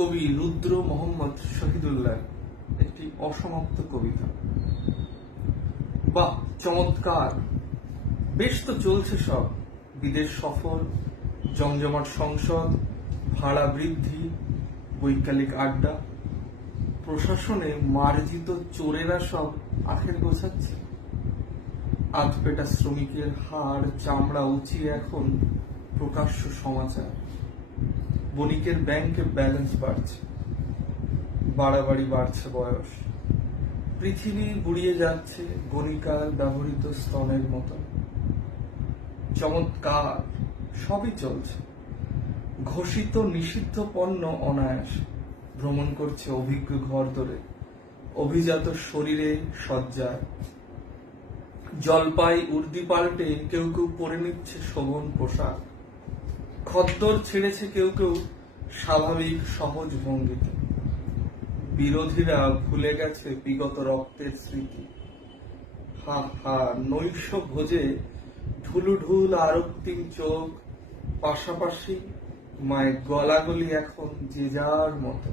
কবি রুদ্র মোহাম্মদ শহীদুল্লাহ একটি অসমাপ্ত কবিতা। বাহ, চমৎকার। বেশ তো চলছে সব। বিদেশ সফর, জমজমাট সংসদ, ভাড়া বৃদ্ধি, বৈকালিক আড্ডা। প্রশাসনে মার্জিত চোরেরা সব আখের গোছাচ্ছে। আধপেটা শ্রমিকের হাড় চামড়া উঁচিয়ে এখন প্রকাশ্য সমাচার। বণিকের ব্যাংকে ব্যালেন্স বাড়ছে। বাড়াবাড়ি বাড়ছে বয়স। পৃথিবী বুড়িয়ে যাচ্ছে গণিকার ব্যবহৃত স্তনের মতো। চমৎকার, সবই চলছে। ঘোষিত নিষিদ্ধ পণ্য অনায়াস ভ্রমণ করছে অভিজ্ঞ ঘর ধরে। অভিজাত শরীরে সজ্জায়। জলপাই উর্দি পাল্টে কেউ কেউ পরে নিচ্ছে শোভন পোশাক। খদ্দর ছেড়েছে কেউ কেউ স্বাভাবিক সহজ ভঙ্গিতে। বিরোধীরা ভুলে গেছে বিগত রক্তের স্মৃতি। হা হা, নৈশ ভোজে ঢুলুঢুল আরক্তিম চোখ, পাশাপাশি মায়ের গলাগুলি এখন যে যার মতো।